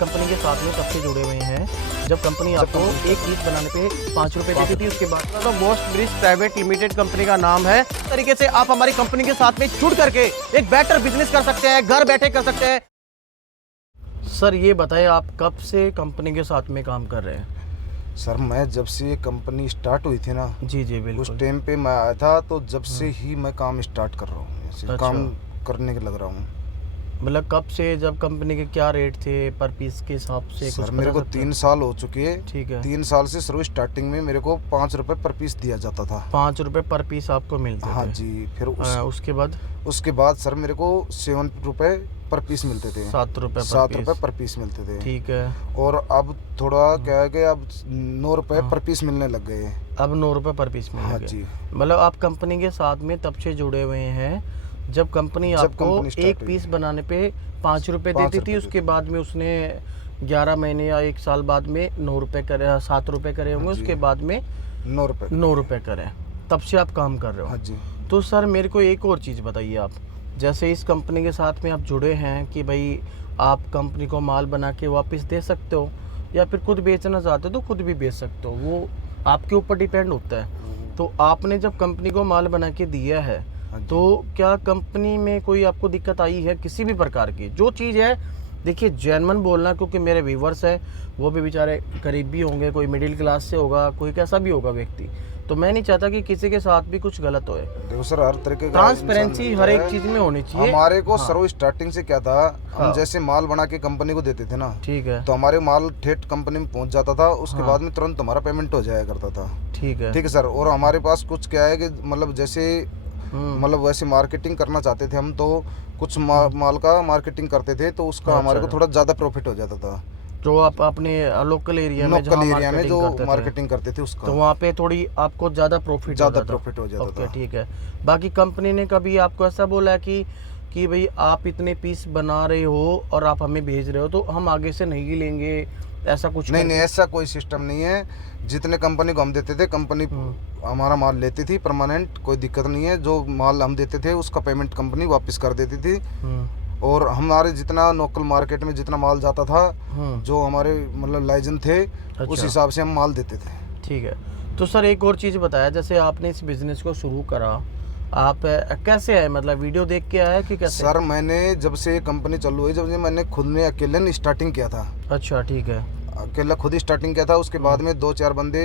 Company के साथ में तब से जुड़े हुए हैं जब कंपनी आपको एक पीस बनाने पे 5 रुपए देती थी। उसके बाद तो most bridge private limited company का नाम है। इस तरीके से आप हमारी कंपनी के साथ में जुड़ करके एक बेटर बिजनेस कर सकते हैं, घर बैठे कर सकते हैं। सर ये बताएं, आप कब से कंपनी के साथ में काम कर रहे हैं? सर मैं जब से ये कंपनी स्टार्ट हुई थी ना, जी जी उस बिल्कुल। टाइम पे मैं आया था, तो जब से ही मैं काम स्टार्ट कर रहा हूँ, अच्छा। काम करने के लग रहा हूँ। मतलब कब से, जब कंपनी के क्या रेट थे पर पीस के हिसाब से? सर कुछ मेरे बता को सकते 3 हैं? साल हो चुके हैं। ठीक है। 3 साल से शुरू स्टार्टिंग में मेरे को 5 रुपए पर पीस दिया जाता था। 5 रुपए पर पीस आपको मिलते हाँ थे? जी। फिर उसके बाद सर मेरे को 7 रुपए पर पीस मिलते थे। 7 रुपए 7 रुपए पर पीस मिलते थे। ठीक है। और अब थोड़ा क्या है कि अब 9 रुपए पर पीस मिलने लग गए हैं। अब 9 रुपए पर पीस मिलने हाँ लगे। जी। मतलब आप कंपनी के साथ में तब से जुड़े हुए हैं जब कंपनी आपको स्टार्ट एक हुई। पीस बनाने पे 5 रुपए 5 देती थी। रुपए उसके बाद में उसने 11 महीने या 1 साल बाद में 9 रुपए करे, 7 रुपए करे होंगे। हाँ जी। उसके बाद में 9 रुपए 9 रुपए करे। तब से आप काम कर रहे हो? हाँ जी। तो सर मेरे को एक और चीज़ बताइए आप, जैसे इस कंपनी के साथ में आप जुड़े हैं कि भाई आप कंपनी को माल बना के वापस दे सकते हो या फिर खुद बेचना चाहते हो तो खुद भी बेच सकते हो, वो आपके ऊपर डिपेंड होता है। तो आपने जब कंपनी को माल बना के दिया है हाँ जी। तो क्या कंपनी में कोई आपको दिक्कत आई है किसी भी प्रकार की? जो चीज़ है, देखिए जेन्युइन बोलना, क्योंकि मेरे व्यूवर्स हैं वो भी बेचारे गरीबी होंगे, कोई मिडिल क्लास से होगा, कोई कैसा भी होगा व्यक्ति, तो मैं नहीं चाहता कि किसी के साथ भी कुछ गलत होए। देखो सर, हर तरीके का ट्रांसपेरेंसी इंसान हर मिलता एक है। चीज़ में होनी चाहिए। हमारे को हाँ। सर्व स्टार्टिंग से क्या था, हाँ। हम जैसे माल बना के कंपनी को देते थे ना, ठीक है। तो हमारे माल ठेठ कंपनी में पहुंच जाता था। उसके हाँ। बाद में तुरंत हमारा पेमेंट हो जाया करता था। ठीक है। ठीक है सर। और हमारे पास कुछ क्या है कि मतलब जैसे मतलब वैसे मार्केटिंग करना चाहते थे हम, तो कुछ माल का मार्केटिंग करते थे, तो उसका हमारे को थोड़ा ज़्यादा प्रॉफिट हो जाता था। जो आप अपने लोकल एरिया में लोकल एरिया में जो मार्केटिंग करते थे उसका, तो वहाँ पे थोड़ी आपको ज़्यादा प्रॉफिट हो जाता था। ठीक है। बाकी कंपनी ने कभी आपको ऐसा बोला कि भाई आप इतने पीस बना रहे हो और आप हमें भेज रहे हो तो हम आगे से नहीं लेंगे, ऐसा कुछ? नहीं, ऐसा कोई सिस्टम नहीं है। जितने कंपनी को हम देते थे, कंपनी हमारा माल लेती थी परमानेंट, कोई दिक्कत नहीं है। जो माल हम देते थे उसका पेमेंट कंपनी वापस कर देती थी। और हमारे जितना लोकल मार्केट में जितना माल जाता था, जो हमारे मतलब लाइसेंस थे, उस हिसाब से हम माल देते थे। ठीक है। तो सर एक और चीज़ बताया, जैसे आपने इस बिज़नेस को शुरू करा, आप कैसे आए? मतलब वीडियो देख के आया कि कैसे? सर मैंने जब से ये कंपनी चालू हुई, जब से मैंने खुद ने अकेले स्टार्टिंग किया था। अच्छा ठीक है। अकेला खुद ही स्टार्टिंग किया था। उसके बाद में 2-4 बंदे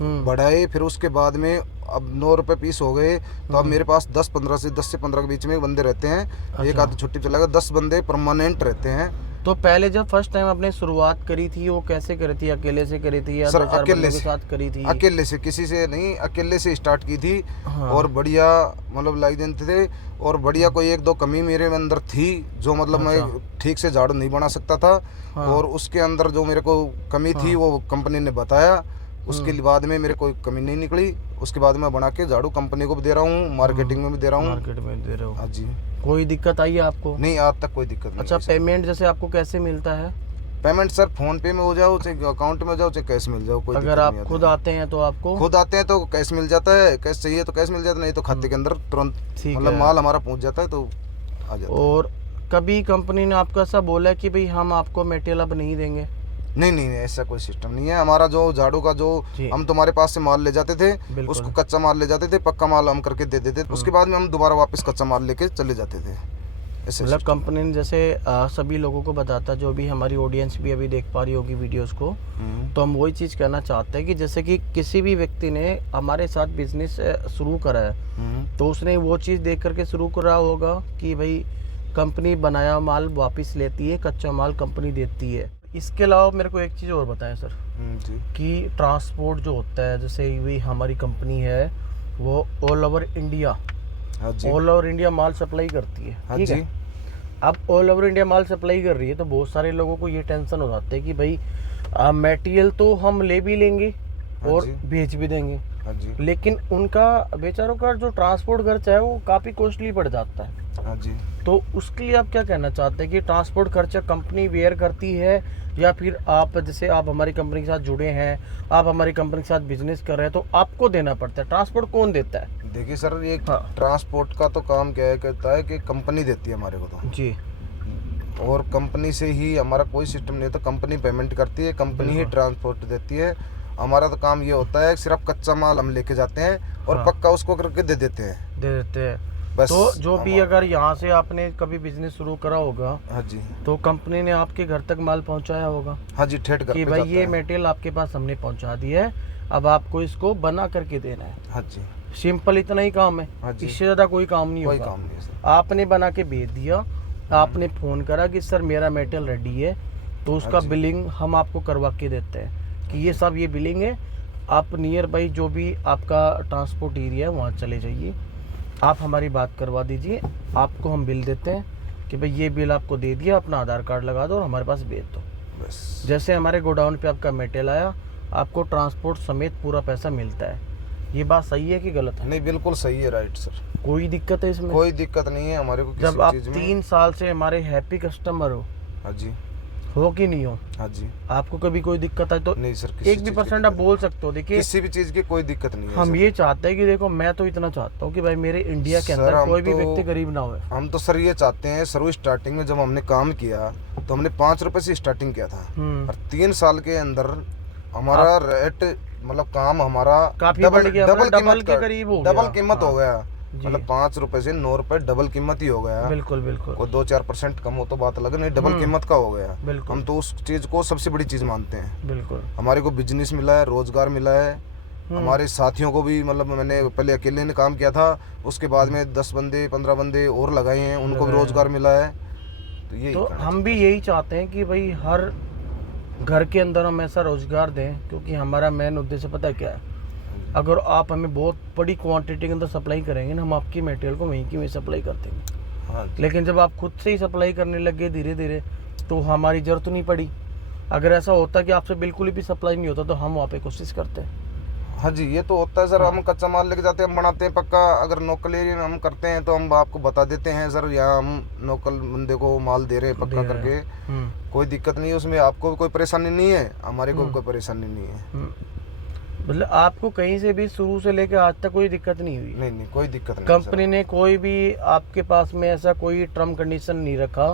बढ़ाए। फिर उसके बाद में अब 9 रुपए पीस हो गए, तो अब मेरे पास 10 से 15 के बीच में बंदे रहते हैं। एक आध छुट्टी चला गया, 10 बंदे परमानेंट रहते हैं। तो पहले जब फर्स्ट टाइम आपने शुरुआत करी थी वो कैसे करी थी? अकेले से करी थी या सर 2-4 अकेले बंदों के से साथ करी थी? अकेले से, किसी से नहीं, अकेले से स्टार्ट की थी। हाँ। और बढ़िया मतलब लाइसेंस थे, और बढ़िया कोई 1-2 कमी मेरे अंदर थी, जो मतलब मैं ठीक से झाड़ू नहीं बना सकता था। हाँ। और उसके अंदर जो मेरे को कमी थी वो कंपनी ने बताया। उसके बाद में मेरे कोई कमी नहीं निकली। उसके बाद मैं बना के झाड़ू कंपनी को भी दे रहा हूँ, मार्केटिंग में भी दे रहा हूँ। मार्केट में दे रहे हो? हाँ जी। कोई दिक्कत आई है आपको? नहीं, आज तक कोई दिक्कत नहीं। अच्छा, पेमेंट जैसे आपको कैसे मिलता है? पेमेंट सर फोन पे में हो जाओ, चाहे अकाउंट में हो जाओ, चाहे कैश मिल जाओ, कोई अगर आप खुद आते हैं तो आपको? खुद आते हैं तो कैश मिल जाता है। कैश चाहिए तो कैश मिल जाता है, नहीं तो खाते के अंदर तुरंत मतलब माल हमारा पहुंच जाता है, तो आ जाता है। और कभी कंपनी ने आपको ऐसा बोला कि भाई हम आपको मटेरियल अब नहीं देंगे? नहीं, ऐसा कोई सिस्टम नहीं है। हमारा जो झाड़ू का जो हम तुम्हारे पास से माल ले जाते थे, उसको कच्चा माल ले जाते थे, पक्का माल हम करके दे देते थे। उसके बाद में हम दोबारा वापस कच्चा माल लेके चले जाते थे। मतलब कंपनी ने जैसे सभी लोगों को बताता, जो भी हमारी ऑडियंस भी अभी देख पा रही होगी वीडियोस को, तो हम वही चीज़ कहना चाहते हैं कि जैसे कि किसी भी व्यक्ति ने हमारे साथ बिजनेस शुरू करा है तो उसने वो चीज़ देख करके शुरू करा होगा कि भाई कंपनी बनाया माल वापस लेती है, कच्चा माल कंपनी देती है। इसके अलावा मेरे को एक चीज़ और बताएं सर जी। कि ट्रांसपोर्ट जो होता है, जैसे भी हमारी कंपनी है वो all over India, all over India माल सप्लाई करती है। ठीक है। अब ऑल ओवर इंडिया माल सप्लाई कर रही है तो बहुत सारे लोगों को ये टेंशन हो जाते हैं कि भाई मटेरियल तो हम ले भी लेंगे और बेच भी देंगे, लेकिन उनका बेचारों का जो ट्रांसपोर्ट खर्चा है वो काफ़ी कॉस्टली पड़ जाता है। हाँ जी। तो उसके लिए आप क्या कहना चाहते हैं कि ट्रांसपोर्ट खर्चा कंपनी बेयर करती है या फिर आप, जैसे आप हमारी कंपनी के साथ जुड़े हैं, आप हमारी कंपनी के साथ बिजनेस कर रहे हैं, तो आपको देना पड़ता है? ट्रांसपोर्ट कौन देता है? देखिए सर, ये ट्रांसपोर्ट का तो काम क्या है, कहता है कि कंपनी देती है हमारे को तो जी। और कंपनी से ही हमारा कोई सिस्टम नहीं होता, कंपनी पेमेंट करती है, कंपनी ही ट्रांसपोर्ट देती है। हमारा तो काम ये होता है सिर्फ कच्चा माल हम लेके जाते हैं और पक्का उसको करके दे देते हैं बस। तो जो भी अगर यहाँ से आपने कभी बिजनेस शुरू करा होगा, हाँ जी, तो कंपनी ने आपके घर तक माल पहुँचाया होगा हाँ जी, ठेठ घर कि पे भाई जाता ये है। मटेरियल आपके पास हमने पहुँचा दिया है, अब आपको इसको बना करके देना है। हाँ जी, सिंपल इतना ही काम है, हाँ जी। इससे ज़्यादा कोई काम नहीं कोई होगा। काम नहीं है सर। आपने बना के भेज दिया, आपने फ़ोन करा कि सर मेरा मटेरियल रेडी है, तो उसका जी। बिलिंग हम आपको करवा के देते हैं कि ये सब ये बिलिंग है। आप नियर बाई जो भी आपका ट्रांसपोर्ट एरिया है वहाँ चले जाइए, आप हमारी बात करवा दीजिए, आपको हम बिल देते हैं कि भाई ये बिल आपको दे दिया, अपना आधार कार्ड लगा दो और हमारे पास भेज दो। बस जैसे हमारे गोडाउन पे आपका मटेरियल आया, आपको ट्रांसपोर्ट समेत पूरा पैसा मिलता है। ये बात सही है कि गलत है? नहीं, बिल्कुल सही है, राइट सर। कोई दिक्कत है इसमें? कोई दिक्कत नहीं है हमारे को जब किसी आप चीज में। 3 साल से हमारे हैप्पी कस्टमर हाँ जी, हो कि नहीं हो, हाँ जी। आपको कभी कोई दिक्कत है तो नहीं सर, किसी 1 भी चीज़ की परसेंट आप दिक्कत बोल सकते हो। देखिए नहीं। किसी भी चीज की कोई दिक्कत नहीं है हम सर। ये चाहते हैं कि देखो, मैं तो इतना चाहता हूँ कि भाई मेरे इंडिया के सर, अंदर हम कोई भी तो- व्यक्ति गरीब ना हो। हम तो सर ये चाहते हैं, सर स्टार्टिंग में जब हमने काम किया तो हमने 5 रुपए से स्टार्टिंग किया था और 3 साल के अंदर हमारा रेट मतलब काम हमारा काफी बढ़ गया, मतलब डबल के करीब हो गया। डबल कीमत हो गया, जी। मतलब 5 रुपए से 9 रुपए डबल कीमत ही हो गया। बिल्कुल बिल्कुल कोई 2-4% कम हो तो बात अलग, नहीं डबल कीमत का हो गया। बिल्कुल हम तो उस चीज को सबसे बड़ी चीज मानते हैं। बिल्कुल। हमारे को बिजनेस मिला है, रोजगार मिला है, हमारे साथियों को भी, मतलब मैंने पहले अकेले ने काम किया था, उसके बाद में 10 बंदे 15 बंदे और लगाए हैं, उनको भी रोजगार मिला है। तो यही तो कहना हम भी यही चाहते हैं कि भाई हर घर के अंदर हम ऐसा रोजगार दें, क्योंकि हमारा मेन उद्देश्य पता है क्या है? अगर आप हमें बहुत बड़ी क्वांटिटी के अंदर सप्लाई करेंगे ना, हम आपकी मटेरियल को वहीं की वहीं सप्लाई कर देंगे। हाँ जी। लेकिन जब आप खुद से ही सप्लाई करने लगे धीरे धीरे, तो हमारी जरूरत नहीं पड़ी। अगर ऐसा होता कि आपसे बिल्कुल भी सप्लाई नहीं होता, तो हम वहाँ पे कोशिश करते हैं। हाँ जी, ये तो होता है सर। हम कच्चा माल लेके जाते हैं, हम बनाते हैं पक्का। अगर लोकल एरिया हम करते हैं तो हम आपको बता देते हैं सर, यहाँ हम लोकल बंदे को माल दे रहे हैं पक्का करके, कोई दिक्कत नहीं है उसमें। आपको भी कोई परेशानी नहीं है, हमारे को भी कोई परेशानी नहीं है। मतलब आपको कहीं से भी शुरू से लेकर आज तक कोई दिक्कत नहीं हुई? नहीं, कोई दिक्कत नहीं। कंपनी ने कोई भी आपके पास में ऐसा कोई टर्म कंडीशन नहीं रखा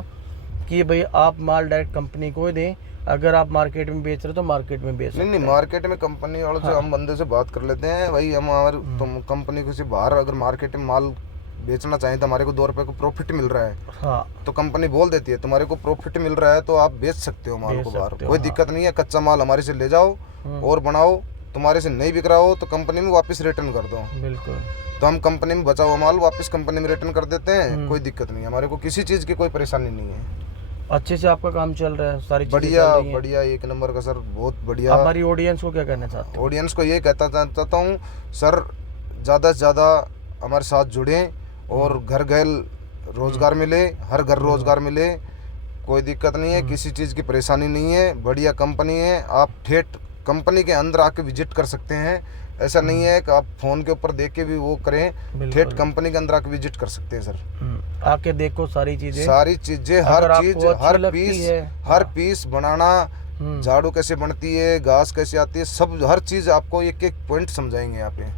कि भाई आप माल डायरेक्ट कंपनी को ही दें, अगर आप मार्केट में बेच रहे हो तो मार्केट में बेच नहीं, मार्केट में कंपनी वालों से हम बंदे से बात कर लेते हैं भाई, हम हमारे तुम कंपनी को से बाहर अगर मार्केट में माल बेचना चाहें तो हमारे को 2 रुपए को प्रॉफिट मिल रहा है, हाँ, तो कंपनी बोल देती है तुम्हारे को प्रॉफिट मिल रहा है तो आप बेच सकते हो माल को बाहर, कोई दिक्कत नहीं है। कच्चा माल हमारे से ले जाओ और बनाओ, तुम्हारे से नहीं बिक रहा हो तो कंपनी में वापस रिटर्न कर दो। बिल्कुल। तो हम कंपनी में बचा हुआ माल वापस कंपनी में रिटर्न कर देते हैं, कोई दिक्कत नहीं है। हमारे को किसी चीज़ की कोई परेशानी नहीं है। अच्छे से आपका काम चल रहा है, सारी चीजें बढ़िया चल रही हैं। बढ़िया, 1 नंबर का सर, बहुत बढ़िया। हमारी ऑडियंस को क्या कहना चाहते हो? ऑडियंस को ये कहता चाहता हूँ सर, ज़्यादा से ज़्यादा हमारे साथ जुड़ें और घर घर रोज़गार मिले, हर घर रोज़गार मिले, कोई दिक्कत नहीं है, किसी चीज़ की परेशानी नहीं है। बढ़िया कंपनी है, आप ठेठ कंपनी के अंदर आके विजिट कर सकते हैं। ऐसा नहीं है कि आप फ़ोन के ऊपर देख के भी वो करें, ठेठ कंपनी के अंदर आके विजिट कर सकते हैं सर। आके देखो सारी चीजें, हर चीज़, हर पीस बनाना, झाड़ू कैसे बनती है, घास कैसे आती है, सब हर चीज़ आपको एक एक पॉइंट समझाएंगे यहाँ पे।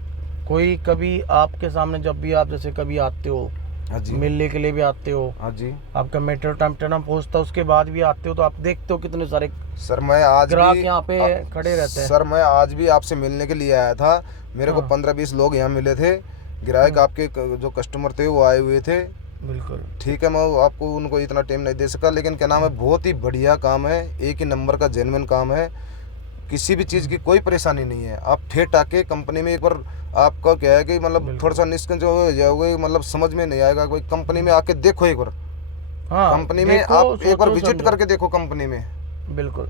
कोई कभी आपके सामने जब भी आप जैसे कभी आते हो, हाँ जी, मिलने के लिए भी आते हो, हाँ जी, आपका मेट्रो टाइम पहुंचता है, उसके बाद भी आते हो, तो आप देखते हो कितने सारे सर मैं आज ग्राहक भी यहाँ पे खड़े रहते हैं। सर मैं आज भी आपसे मिलने के लिए आया था, मेरे को 15-20 लोग यहाँ मिले थे, ग्राहक आपके जो कस्टमर थे वो आए हुए थे। बिल्कुल ठीक है, मैं आपको उनको इतना टाइम नहीं दे सका, लेकिन क्या नाम है, बहुत ही बढ़िया काम है, एक ही नंबर का जेन्युइन काम है, किसी भी चीज़ की कोई परेशानी नहीं है। आप ठेठ आके कंपनी में एक बार, आपका क्या है कि मतलब थोड़ा सा निष्कंज हो जाओगे, मतलब समझ में नहीं आएगा, कोई कंपनी में आके देखो एक बार। हाँ, कंपनी में आप एक बार विजिट करके देखो कंपनी में, बिल्कुल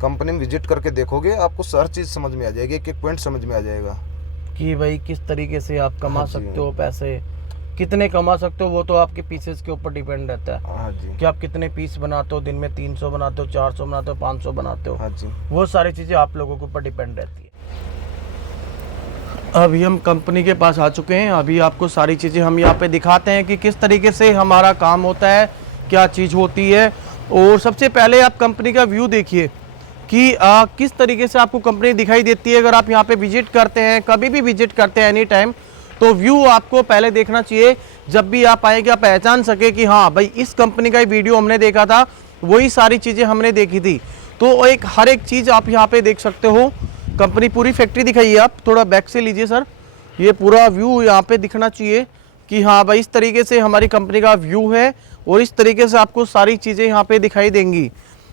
कंपनी में विजिट करके देखोगे, आपको हर चीज़ समझ में आ जाएगी, एक एक पॉइंट समझ में आ जाएगा कि भाई किस तरीके से आप कमा हाँ जी। सकते हो पैसे, कितने कमा सकते हो, वो तो आपके पीसेस के ऊपर डिपेंड रहता है हाँ जी, कि आप कितने पीस बनाते हो, दिन में 300 बनाते हो, 400 बनाते हो, 500 बनाते हो, हाँ जी। वो सारी चीज़ें आप लोगों के ऊपर डिपेंड रहती है। अभी हम कंपनी के पास आ चुके हैं, अभी आपको सारी चीज़ें हम यहाँ पे दिखाते हैं कि किस तरीके से हमारा काम होता है, क्या चीज़ होती है। और सबसे पहले आप कंपनी का व्यू देखिए कि किस तरीके से आपको कंपनी दिखाई देती है। अगर आप यहाँ पे विजिट करते हैं, कभी भी विजिट करते हैं एनी टाइम, तो व्यू आपको पहले देखना चाहिए। जब भी आप आएंगे आप पहचान सके कि हाँ भाई इस कंपनी का ही वीडियो हमने देखा था, वही सारी चीज़ें हमने देखी थी। तो एक हर एक चीज़ आप यहाँ पे देख सकते हो। कंपनी पूरी फैक्ट्री दिखाइए आप, थोड़ा बैक से लीजिए सर, ये पूरा व्यू यहाँ पे दिखना चाहिए कि हाँ भाई इस तरीके से हमारी कंपनी का व्यू है और इस तरीके से आपको सारी चीज़ें यहाँ पे दिखाई देंगी।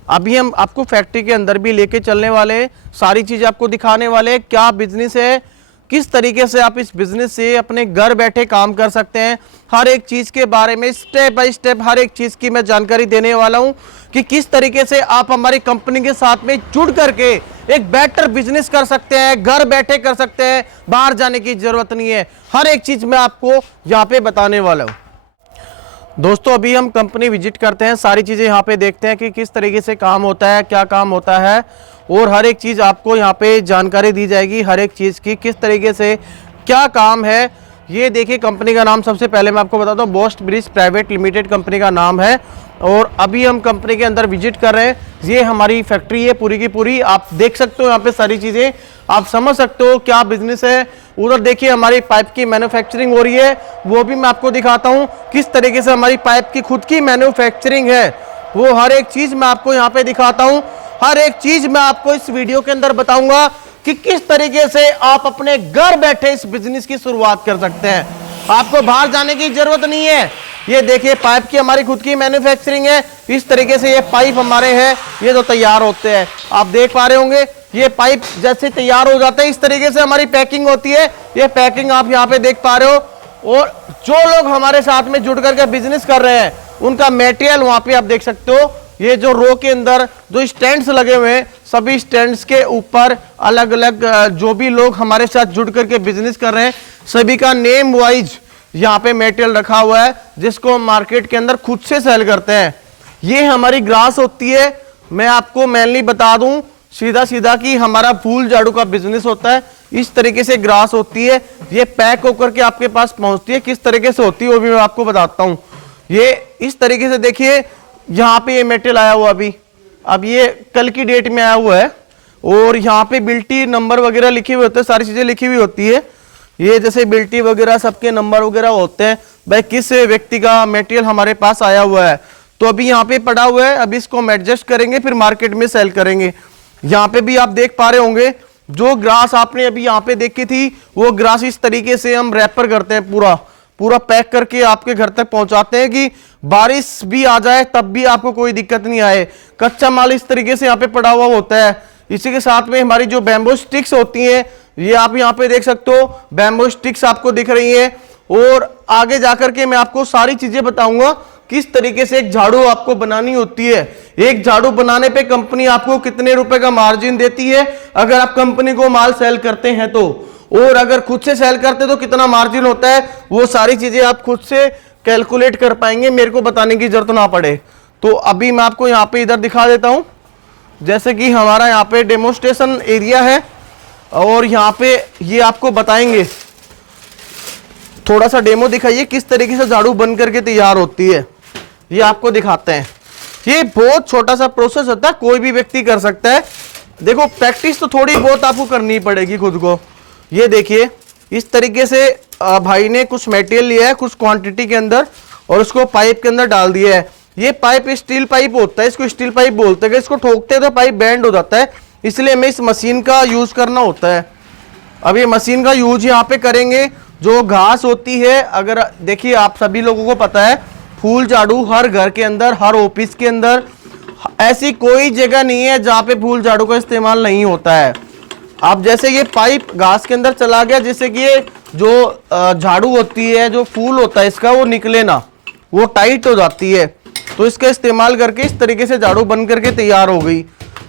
अभी हम आपको फैक्ट्री के अंदर भी लेके चलने वाले हैं, सारी चीज़ें आपको दिखाने वाले हैं, क्या बिजनेस है, किस तरीके से आप इस बिजनेस से अपने घर बैठे काम कर सकते हैं। हर एक चीज़ के बारे में स्टेप बाय स्टेप हर एक चीज़ की मैं जानकारी देने वाला हूं कि किस तरीके से आप हमारी कंपनी के साथ में जुड़ करके एक बेटर बिजनेस कर सकते हैं, घर बैठे कर सकते हैं, बाहर जाने की जरूरत नहीं है। हर एक चीज़ मैं आपको यहाँ पे बताने वाला हूँ। दोस्तों अभी हम कंपनी विजिट करते हैं, सारी चीज़ें यहाँ पे देखते हैं कि किस तरीके से काम होता है, क्या काम होता है, और हर एक चीज़ आपको यहाँ पे जानकारी दी जाएगी, हर एक चीज़ की किस तरीके से क्या काम है। ये देखिए कंपनी का नाम सबसे पहले मैं आपको बताता हूँ, boast bridge private limited company का नाम है। और अभी हम कंपनी के अंदर विजिट कर रहे हैं, ये हमारी फैक्ट्री है पूरी की पूरी। आप देख सकते हो यहाँ पे सारी चीज़ें, आप समझ सकते हो क्या बिजनेस है। उधर देखिए हमारी पाइप की मैन्युफैक्चरिंग हो रही है, वो भी मैं आपको दिखाता हूँ किस तरीके से हमारी पाइप की खुद की मैन्युफैक्चरिंग है, वो हर एक चीज़ मैं आपको यहाँ पे दिखाता हूँ। हर एक चीज़ मैं आपको इस वीडियो के अंदर बताऊंगा कि किस तरीके से आप अपने घर बैठे इस बिजनेस की शुरुआत कर सकते हैं। आपको बाहर जाने की जरूरत नहीं है। ये देखिए पाइप की हमारी खुद की मैन्युफैक्चरिंग है, इस तरीके से ये पाइप हमारे हैं, ये जो तैयार होते हैं आप देख पा रहे होंगे। ये पाइप जैसे तैयार हो जाते हैं इस तरीके से हमारी पैकिंग होती है, ये पैकिंग आप यहाँ पे देख पा रहे हो। और जो लोग हमारे साथ में जुड़ करके बिजनेस कर रहे हैं उनका मटेरियल वहां पे आप देख सकते हो। ये जो रो के अंदर जो स्टैंड्स लगे हुए हैं, सभी स्टैंड्स के ऊपर अलग अलग जो भी लोग हमारे साथ जुड़ करके बिजनेस कर रहे हैं सभी का नेम वाइज यहाँ पे मटेरियल रखा हुआ है, जिसको हम मार्केट के अंदर खुद से सेल करते हैं। ये हमारी ग्रास होती है। मैं आपको मेनली बता दूं सीधा सीधा कि हमारा फूल झाड़ू का बिजनेस होता है। इस तरीके से ग्रास होती है, ये पैक होकर के आपके पास पहुंचती है। किस तरीके से होती है वो भी मैं आपको बताता हूँ। ये इस तरीके से देखिए यहाँ पे ये मेटेरियल आया हुआ अब ये कल की डेट में आया हुआ है, और यहाँ पे बिल्टी नंबर वगैरह लिखे हुए होते हैं, सारी चीजें लिखी हुई होती है। ये जैसे बिल्टी वगैरह सबके नंबर वगैरह होते हैं, भाई किस व्यक्ति का मटेरियल हमारे पास आया हुआ है। तो अभी यहाँ पे पड़ा हुआ है, अभी इसको हम एडजस्ट करेंगे, फिर मार्केट में सेल करेंगे। यहाँ पे भी आप देख पा रहे होंगे जो ग्रास आपने अभी यहाँ पे देखी थी, वो ग्रास इस तरीके से हम रैपर करते हैं, पूरा पैक करके आपके घर तक पहुंचाते हैं कि बारिश भी आ जाए तब भी आपको कोई दिक्कत नहीं आए। कच्चा माल इस तरीके से यहाँ पे पड़ा हुआ होता है। इसी के साथ में हमारी जो बैम्बू स्टिक्स होती हैं, ये आप यहाँ पे देख सकते हो, बैम्बू स्टिक्स आपको दिख रही है। और आगे जाकर के मैं आपको सारी चीजें बताऊंगा किस तरीके से एक झाड़ू आपको बनानी होती है। एक झाड़ू बनाने पे कंपनी आपको कितने रुपए का मार्जिन देती है अगर आप कंपनी को माल सेल करते हैं तो, और अगर खुद से सेल करते तो कितना मार्जिन होता है, वो सारी चीजें आप खुद से कैलकुलेट कर पाएंगे, मेरे को बताने की जरूरत ना पड़े। तो अभी मैं आपको यहाँ पे इधर दिखा देता हूँ, जैसे कि हमारा यहाँ पे डेमोस्ट्रेशन एरिया है, और यहाँ पे ये आपको बताएंगे, थोड़ा सा डेमो दिखाइए किस तरीके से झाड़ू बन करके तैयार होती है, ये आपको दिखाते हैं। ये बहुत छोटा सा प्रोसेस होता है, कोई भी व्यक्ति कर सकता है। देखो प्रैक्टिस तो थोड़ी बहुत आपको करनी पड़ेगी खुद को। ये देखिए इस तरीके से भाई ने कुछ मटेरियल लिया है कुछ क्वांटिटी के अंदर, और उसको पाइप के अंदर डाल दिया है। ये पाइप स्टील पाइप होता है, इसको स्टील पाइप बोलते हैं। इसको ठोकते हैं तो पाइप बैंड हो जाता है, इसलिए हमें इस मशीन का यूज करना होता है। अब ये मशीन का यूज यहाँ पे करेंगे। जो घास होती है, अगर देखिए आप सभी लोगों को पता है, फूल झाड़ू हर घर के अंदर, हर ऑफिस के अंदर, ऐसी कोई जगह नहीं है जहाँ पे फूल झाड़ू का इस्तेमाल नहीं होता है। अब जैसे ये पाइप घास के अंदर चला गया, जिससे कि ये जो झाड़ू होती है, जो फूल होता है इसका, वो निकले ना, वो टाइट हो जाती है। तो इसका इस्तेमाल करके इस तरीके से झाड़ू बन करके तैयार हो गई।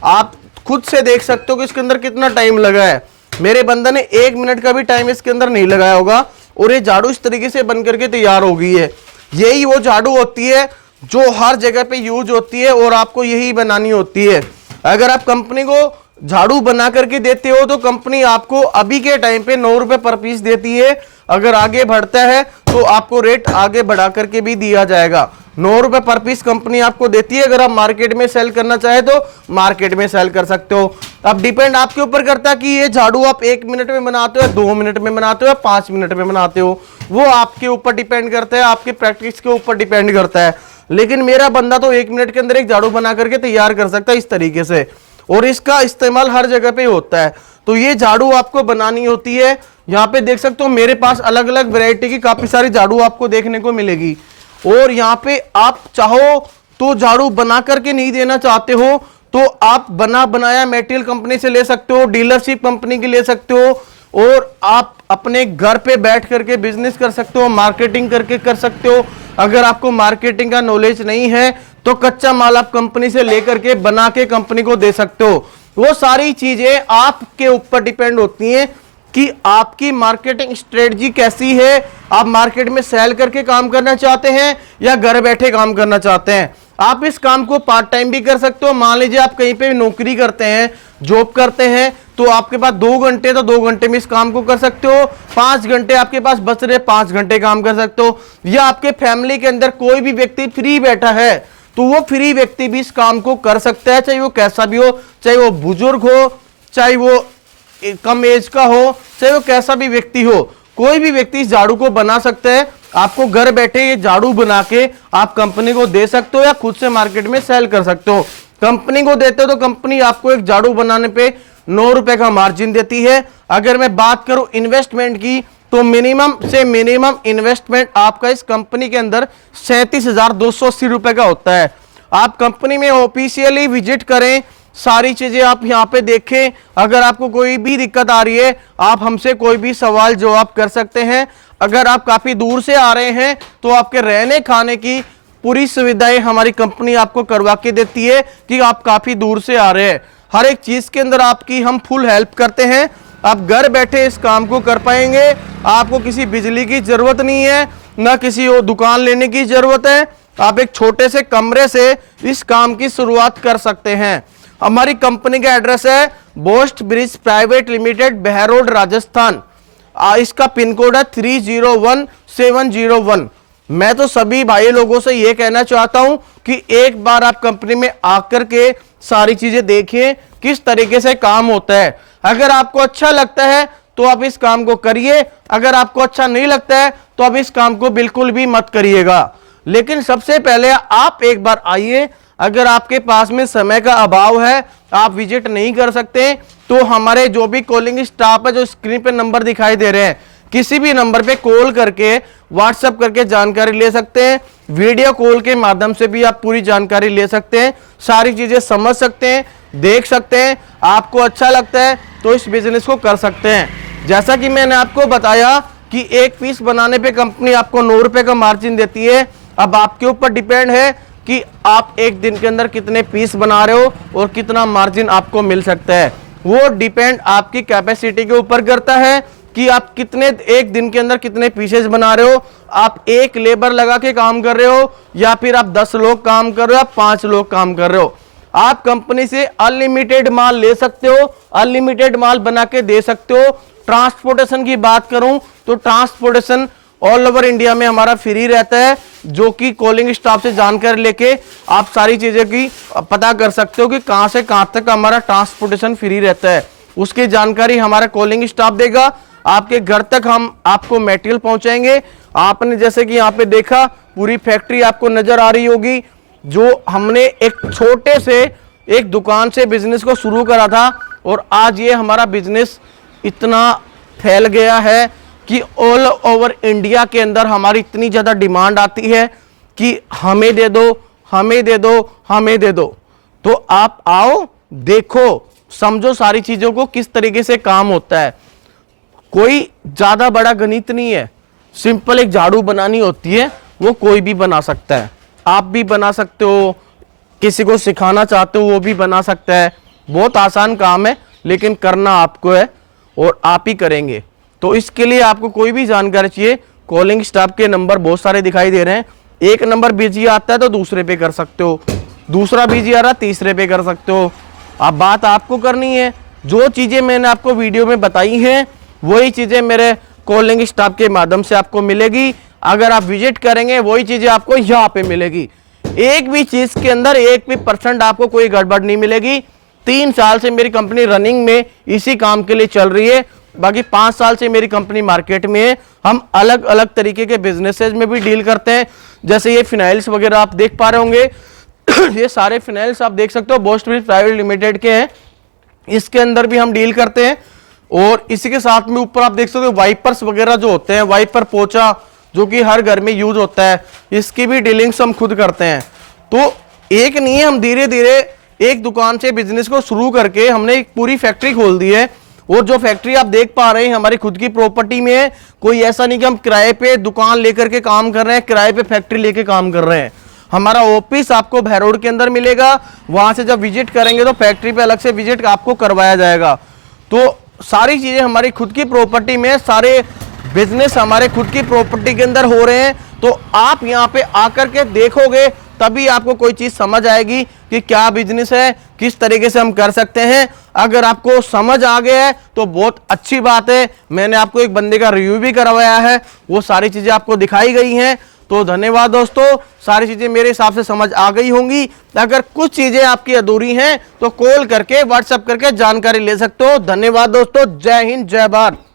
आप खुद से देख सकते हो कि इसके अंदर कितना टाइम लगा है। मेरे बंदे ने 1 मिनट का भी टाइम इसके अंदर नहीं लगाया होगा, और ये झाड़ू इस तरीके से बन करके तैयार हो गई है। यही वो झाड़ू होती है जो हर जगह पे यूज होती है, और आपको यही बनानी होती है। अगर आप कंपनी को झाड़ू बना करके देते हो तो कंपनी आपको अभी के टाइम पे 9 रुपए पर पीस देती है। अगर आगे बढ़ता है तो आपको रेट आगे बढ़ा करके भी दिया जाएगा। 9 रुपए पर पीस कंपनी आपको देती है। अगर आप मार्केट में सेल करना चाहे तो मार्केट में सेल कर सकते हो। अब डिपेंड आपके ऊपर करता है कि ये झाड़ू आप 1 मिनट में बनाते हो, 2 मिनट में बनाते हो या 5 मिनट में बनाते हो, वो आपके ऊपर डिपेंड करता है, आपके प्रैक्टिस के ऊपर डिपेंड करता है। लेकिन मेरा बंदा तो 1 मिनट के अंदर एक झाड़ू बना करके तैयार कर सकता है इस तरीके से, और इसका इस्तेमाल हर जगह पे होता है। तो ये झाड़ू आपको बनानी होती है। यहाँ पे देख सकते हो मेरे पास अलग अलग वैरायटी की काफी सारी झाड़ू आपको देखने को मिलेगी। और यहाँ पे आप चाहो तो झाड़ू बना करके नहीं देना चाहते हो तो आप बना बनाया मटेरियल कंपनी से ले सकते हो, डीलरशिप कंपनी की ले सकते हो, और आप अपने घर पे बैठ करके बिजनेस कर सकते हो, मार्केटिंग करके कर सकते हो। अगर आपको मार्केटिंग का नॉलेज नहीं है तो कच्चा माल आप कंपनी से लेकर के बना के कंपनी को दे सकते हो। वो सारी चीजें आपके ऊपर डिपेंड होती हैं कि आपकी मार्केटिंग स्ट्रेटजी कैसी है। आप मार्केट में सेल करके काम करना चाहते हैं या घर बैठे काम करना चाहते हैं। आप इस काम को पार्ट टाइम भी कर सकते हो। मान लीजिए आप कहीं पे नौकरी करते हैं, जॉब करते हैं, तो आपके पास 2 घंटे, तो 2 घंटे में इस काम को कर सकते हो। 5 घंटे आपके पास बच रहे, 5 घंटे काम कर सकते हो। या आपके फैमिली के अंदर कोई भी व्यक्ति फ्री बैठा है तो वो फ्री व्यक्ति भी इस काम को कर सकता है, चाहे वो कैसा भी हो, चाहे वो बुजुर्ग हो, चाहे वो कम एज का हो, चाहे वो कैसा भी व्यक्ति हो, कोई भी व्यक्ति इस झाड़ू को बना सकता है। आपको घर बैठे ये झाड़ू बना के आप कंपनी को दे सकते हो या खुद से मार्केट में सेल कर सकते हो। कंपनी को देते हो तो कंपनी आपको एक झाड़ू बनाने पे 9 रुपए का मार्जिन देती है। अगर मैं बात करूं इन्वेस्टमेंट की तो मिनिमम से मिनिमम इन्वेस्टमेंट आपका इस कंपनी के अंदर 37,280 रुपए का होता है। आप कंपनी में ऑफिशियली विजिट करें, सारी चीजें आप यहाँ पे देखें। अगर आपको कोई भी दिक्कत आ रही है आप हमसे कोई भी सवाल जवाब कर सकते हैं। अगर आप काफी दूर से आ रहे हैं तो आपके रहने खाने की पूरी सुविधाएं हमारी कंपनी आपको करवा के देती है कि आप काफी दूर से आ रहे हैं। हर एक चीज के अंदर आपकी हम फुल हेल्प करते हैं। आप घर बैठे इस काम को कर पाएंगे। आपको किसी बिजली की जरूरत नहीं है, ना किसी और दुकान लेने की जरूरत है। आप एक छोटे से कमरे से इस काम की शुरुआत कर सकते हैं। हमारी कंपनी का एड्रेस है boast bridge private limited, Behror, Rajasthan. इसका पिन कोड है 301701। मैं तो सभी भाई लोगों से ये कहना चाहता हूं कि एक बार आप कंपनी में आकर के सारी चीजें देखिए किस तरीके से काम होता है। अगर आपको अच्छा लगता है तो आप इस काम को करिए, अगर आपको अच्छा नहीं लगता है तो आप इस काम को बिल्कुल भी मत करिएगा। लेकिन सबसे पहले आप एक बार आइए। अगर आपके पास में समय का अभाव है, आप विजिट नहीं कर सकते, तो हमारे जो भी कॉलिंग स्टाफ है, जो स्क्रीन पे नंबर दिखाई दे रहे हैं, किसी भी नंबर पे कॉल करके व्हाट्सएप करके जानकारी ले सकते हैं। वीडियो कॉल के माध्यम से भी आप पूरी जानकारी ले सकते हैं, सारी चीजें समझ सकते हैं, देख सकते हैं। आपको अच्छा लगता है तो इस बिजनेस को कर सकते हैं। जैसा कि मैंने आपको बताया कि एक पीस बनाने पे कंपनी आपको 9 रुपए का मार्जिन देती है। अब आपके ऊपर डिपेंड है कि आप एक दिन के अंदर कितने पीस बना रहे हो और कितना मार्जिन आपको मिल सकता है। वो डिपेंड आपकी कैपेसिटी के ऊपर करता है कि आप कितने एक दिन के अंदर कितने पीसेस बना रहे हो। आप एक लेबर लगा के काम कर रहे हो या फिर आप 10 लोग काम कर रहे हो या 5 लोग काम कर रहे हो। आप कंपनी से अनलिमिटेड माल ले सकते हो, अनलिमिटेड माल बना के दे सकते हो। ट्रांसपोर्टेशन की बात करूं तो ट्रांसपोर्टेशन ऑल ओवर इंडिया में हमारा फ्री रहता है, जो कि कॉलिंग स्टाफ से जानकारी लेके आप सारी चीजें की पता कर सकते हो कि कहां से कहां तक हमारा ट्रांसपोर्टेशन फ्री रहता है। उसकी जानकारी हमारा कॉलिंग स्टाफ देगा। आपके घर तक हम आपको मटेरियल पहुंचाएंगे। आपने जैसे कि यहाँ पे देखा पूरी फैक्ट्री आपको नजर आ रही होगी। जो हमने एक छोटे से एक दुकान से बिजनेस को शुरू करा था और आज ये हमारा बिजनेस इतना फैल गया है कि ऑल ओवर इंडिया के अंदर हमारी इतनी ज़्यादा डिमांड आती है कि हमें दे दो, हमें दे दो, हमें दे दो। तो आप आओ, देखो, समझो सारी चीज़ों को किस तरीके से काम होता है। कोई ज़्यादा बड़ा गणित नहीं है। सिंपल एक झाड़ू बनानी होती है, वो कोई भी बना सकता है। आप भी बना सकते हो, किसी को सिखाना चाहते हो वो भी बना सकता है। बहुत आसान काम है, लेकिन करना आपको है और आप ही करेंगे। तो इसके लिए आपको कोई भी जानकारी चाहिए, कॉलिंग स्टाफ के नंबर बहुत सारे दिखाई दे रहे हैं। एक नंबर बिजी आता है तो दूसरे पे कर सकते हो, दूसरा बिजी आ रहा तीसरे पे कर सकते हो। अब बात आपको करनी है। जो चीज़ें मैंने आपको वीडियो में बताई हैं वही चीज़ें मेरे कॉलिंग स्टाफ के माध्यम से आपको मिलेगी। अगर आप विजिट करेंगे वही चीज़ें आपको यहाँ पे मिलेगी। एक भी चीज के अंदर 1% आपको कोई गड़बड़ नहीं मिलेगी। 3 साल से मेरी कंपनी रनिंग में इसी काम के लिए चल रही है। बाकी 5 साल से मेरी कंपनी मार्केट में है। हम अलग अलग तरीके के बिजनेसेस में भी डील करते हैं, जैसे ये फिनाइल्स वगैरह आप देख पा रहे होंगे। ये सारे फिनाइल्स आप देख सकते हो बोस्ट प्राइवेट लिमिटेड के हैं, इसके अंदर भी हम डील करते हैं। और इसी के साथ में ऊपर आप देख सकते हो वाइपर्स वगैरह जो होते हैं, वाइपर पोछा जो कि हर घर में यूज होता है, इसकी भी डीलिंग्स हम खुद करते हैं। तो एक नहीं है, हम धीरे धीरे एक दुकान से बिजनेस को शुरू करके हमने एक पूरी फैक्ट्री खोल दी है। और जो फैक्ट्री आप देख पा रहे हैं हमारी खुद की प्रॉपर्टी में है। कोई ऐसा नहीं कि हम किराए पे दुकान लेकर के काम कर रहे हैं, किराए पे फैक्ट्री लेके काम कर रहे हैं। हमारा ऑफिस आपको भैर रोड के अंदर मिलेगा। वहां से जब विजिट करेंगे तो फैक्ट्री पे अलग से विजिट आपको करवाया जाएगा। तो सारी चीजें हमारी खुद की प्रॉपर्टी में, सारे बिजनेस हमारे खुद की प्रॉपर्टी के अंदर हो रहे हैं। तो आप यहाँ पे आकर के देखोगे तभी आपको कोई चीज समझ आएगी कि क्या बिजनेस है, किस तरीके से हम कर सकते हैं। अगर आपको समझ आ गया है तो बहुत अच्छी बात है। मैंने आपको एक बंदे का रिव्यू भी करवाया है, वो सारी चीजें आपको दिखाई गई हैं। तो धन्यवाद दोस्तों, सारी चीजें मेरे हिसाब से समझ आ गई होंगी। अगर कुछ चीजें आपकी अधूरी हैं तो कॉल करके व्हाट्सएप करके जानकारी ले सकते हो। धन्यवाद दोस्तों, जय हिंद जय भारत।